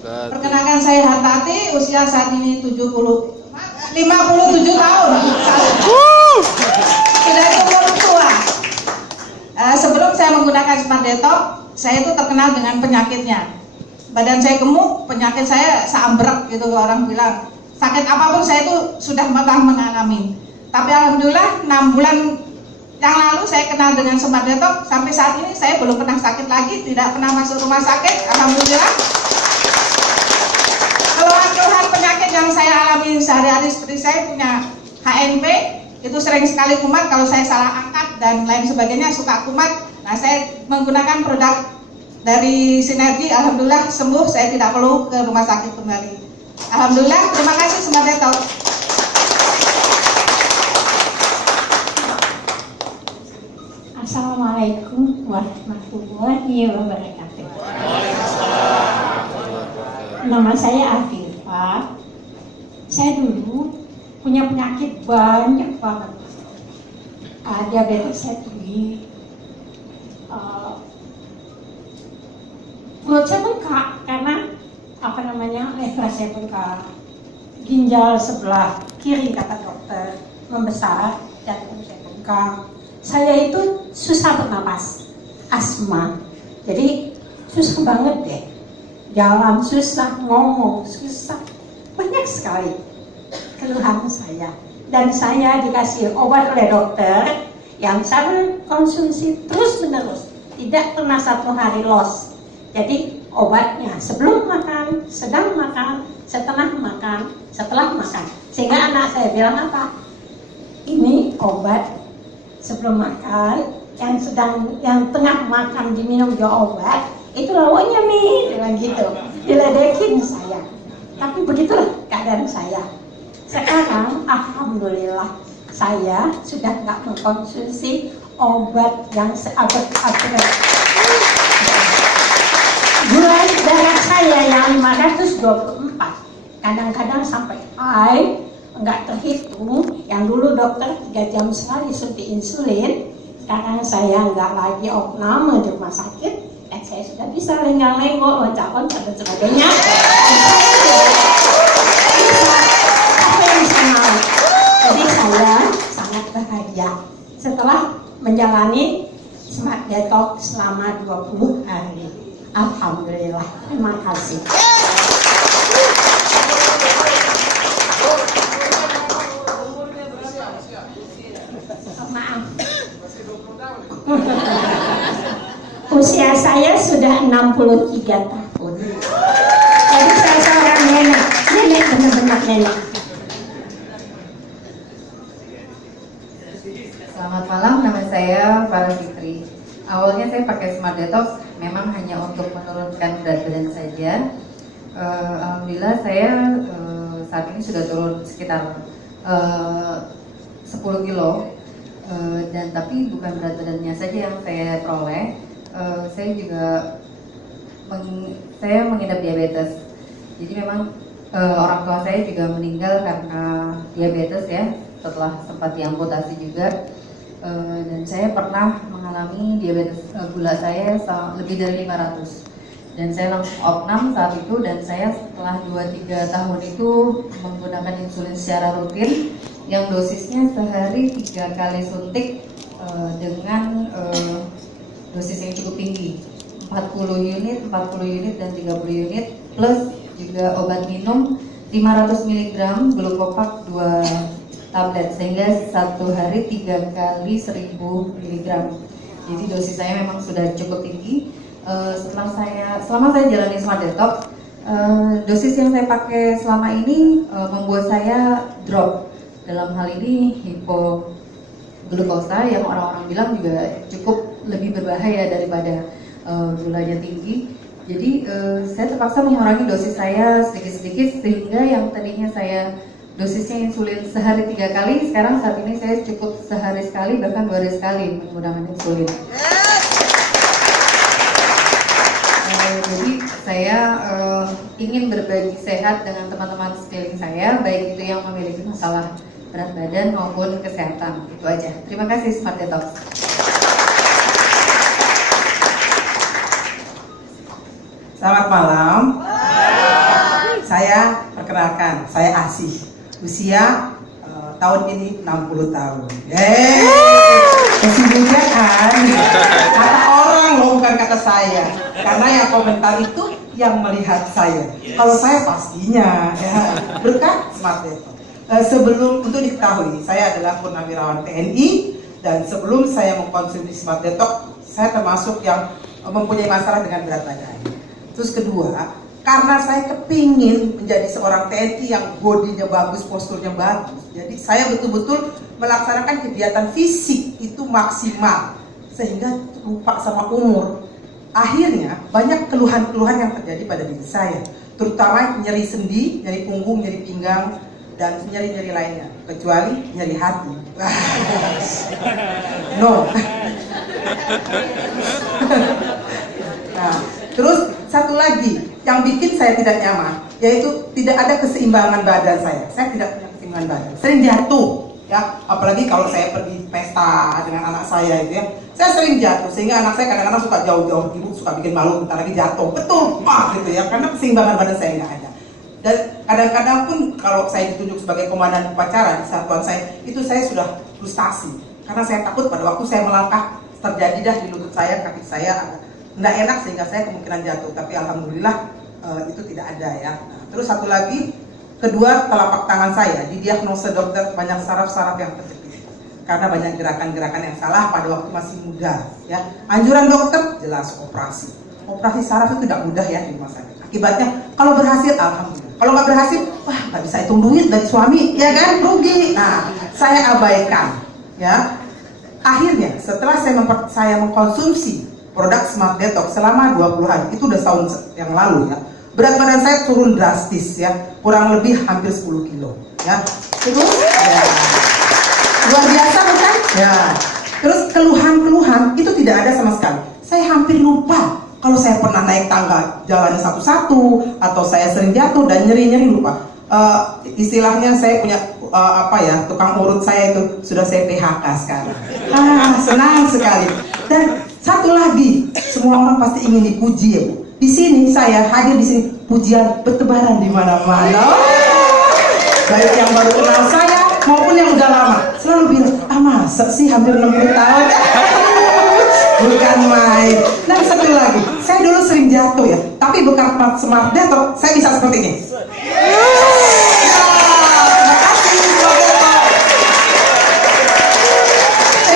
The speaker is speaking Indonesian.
Perkenalkan saya Hartati, usia saat ini 57 tahun. Sudah umur tua. Sebelum saya menggunakan Smart Detox, saya itu terkenal dengan penyakitnya. Badan saya gemuk, penyakit saya seambrek gitu orang bilang. Sakit apapun saya itu sudah pernah mengalami. Tapi alhamdulillah 6 bulan yang lalu saya kenal dengan Smart Detox. Sampai saat ini saya belum pernah sakit lagi, tidak pernah masuk rumah sakit. Alhamdulillah. Keluhan penyakit yang saya alami sehari-hari seperti saya punya HNP, itu sering sekali kumat kalau saya salah angkat dan lain sebagainya, suka kumat. Nah, saya menggunakan produk dari Sinergi, alhamdulillah sembuh, saya tidak perlu ke rumah sakit kembali. Alhamdulillah, terima kasih Smart Detox. Assalamualaikum warahmatullahi wabarakatuh. Nama saya Afifah. Saya dulu punya penyakit banyak banget. Diabetes saya tinggi, perut saya bengkak karena leher saya bengkak, ginjal sebelah kiri kata dokter membesar, jantung saya bengkak. Saya itu susah bernapas, asma, jadi susah banget deh. Jalan susah, ngomong susah, banyak sekali keluhan saya. Dan saya dikasih obat oleh dokter yang saya konsumsi terus menerus, tidak pernah satu hari loss. Jadi obatnya sebelum makan, sedang makan, setelah makan, setelah makan. Sehingga anak saya bilang apa? Ini obat sebelum makan, yang tengah makan diminum juga obat. Itu lawannya nih, bilang gitu, diledekin saya. Tapi begitulah keadaan saya. Sekarang alhamdulillah saya sudah nggak mengkonsumsi obat yang seabad-abad. Gula darah saya yang 524, kadang-kadang sampai high, nggak terhitung. Yang dulu dokter 3 jam sekali suntik insulin, sekarang saya nggak lagi opname di rumah sakit. Dan saya sudah bisa lenggang-lenggok, loncat-loncat dan sebagainya. Apa yang saya mau? Jadi saya sangat bahagia setelah menjalani Smart Detox selama 20 hari. Alhamdulillah, terima kasih. Maaf. Usia saya sudah 63 tahun. Jadi saya seorang nenek benar-benar nenek. Selamat malam, nama saya Farah Fitri. Awalnya saya pakai Smart Detox memang hanya untuk menurunkan berat badan saja. Alhamdulillah saya saat ini sudah turun sekitar 10 kilo. Dan tapi bukan berat badannya saja yang saya peroleh. Saya juga saya mengidap diabetes. Jadi memang orang tua saya juga meninggal karena diabetes ya, setelah sempat diamputasi juga. Dan saya pernah mengalami diabetes gula saya lebih dari 500. Dan saya langsung opnam saat itu, dan saya setelah 2-3 tahun itu menggunakan insulin secara rutin yang dosisnya sehari 3 kali suntik dengan dosis yang cukup tinggi, 40 unit, dan 30 unit, plus juga obat minum 500 mg glukopak 2 tablet, sehingga satu hari 3 kali 1000 mg. Jadi dosis saya memang sudah cukup tinggi. Selama saya jalani Smart Detox, dosis yang saya pakai selama ini membuat saya drop. Dalam hal ini hipoglukosa yang orang-orang bilang juga cukup lebih berbahaya daripada gulanya tinggi. Jadi saya terpaksa mengurangi dosis saya sedikit-sedikit, sehingga yang tadinya saya dosisnya insulin sehari 3 kali, sekarang saat ini saya cukup sehari sekali, bahkan 2 hari sekali menggunakan insulin. Jadi saya ingin berbagi sehat dengan teman-teman sekeliling saya, baik itu yang memiliki masalah berat badan maupun kesehatan. Itu aja. Terima kasih Smart Detox. Selamat malam. Saya perkenalkan, saya Asih. Usia tahun ini 60 tahun. Masih muda kan? Kata orang loh, bukan kata saya. Karena yang komentar itu yang melihat saya. Kalau saya pastinya ya, berkat Smart Detox. Sebelum, untuk diketahui, saya adalah purnawirawan TNI, dan sebelum saya mengkonsumsi Smart Detox, saya termasuk yang mempunyai masalah dengan berat badan. Terus kedua, karena saya kepingin menjadi seorang TNI yang bodinya bagus, posturnya bagus, jadi saya betul-betul melaksanakan kegiatan fisik itu maksimal, sehingga lupa sama umur. Akhirnya banyak keluhan-keluhan yang terjadi pada diri saya, terutama nyeri sendi, nyeri punggung, nyeri pinggang, dan nyeri-nyeri lainnya, kecuali nyeri hati. No. Nah, terus satu lagi yang bikin saya tidak nyaman, yaitu tidak ada keseimbangan badan saya. Saya tidak punya keseimbangan badan, sering jatuh, ya. Apalagi kalau saya pergi pesta dengan anak saya itu ya, saya sering jatuh, sehingga anak saya kadang-kadang suka jauh-jauh, ibu suka bikin malu, bentar lagi jatuh, betul, gitu ya, karena keseimbangan badan saya nggak ada. Dan kadang-kadang pun kalau saya ditunjuk sebagai komandan upacara di satuan saya, itu saya sudah frustasi, karena saya takut pada waktu saya melangkah terjadi dah di lutut saya, kaki saya agak nggak enak, sehingga saya kemungkinan jatuh. Tapi alhamdulillah itu tidak ada ya. Nah, terus satu lagi, kedua, telapak tangan saya didiagnosa dokter banyak saraf-saraf yang terjepit karena banyak gerakan-gerakan yang salah pada waktu masih muda ya. Anjuran dokter jelas operasi saraf itu tidak mudah ya di rumah sakit. Akibatnya kalau berhasil alhamdulillah, kalau nggak berhasil, wah nggak bisa hitung duit dari suami ya kan, rugi. Nah, saya abaikan ya. Akhirnya setelah saya mengkonsumsi produk Smart Detox selama 20 hari, itu udah tahun yang lalu ya, berat badan saya turun drastis ya, kurang lebih hampir 10 kilo ya. Terus ya, luar biasa bukan? Ya. Terus keluhan-keluhan itu tidak ada sama sekali. Saya hampir lupa kalau saya pernah naik tangga jalannya satu-satu, atau saya sering jatuh dan nyeri-nyeri, lupa. Istilahnya saya punya tukang urut saya itu sudah saya PHK sekarang. Senang sekali. Dan satu lagi, semua orang pasti ingin dipuji ya Bu. Di sini saya hadir di sini, pujian bertebaran di mana-mana. Baik yang baru kenal saya maupun yang udah lama, selalu bilang, masa sih hampir 60 tahun? Bukan main. Dan satu lagi, saya dulu sering jatuh ya, tapi bukan Smart Detox saya bisa seperti ini.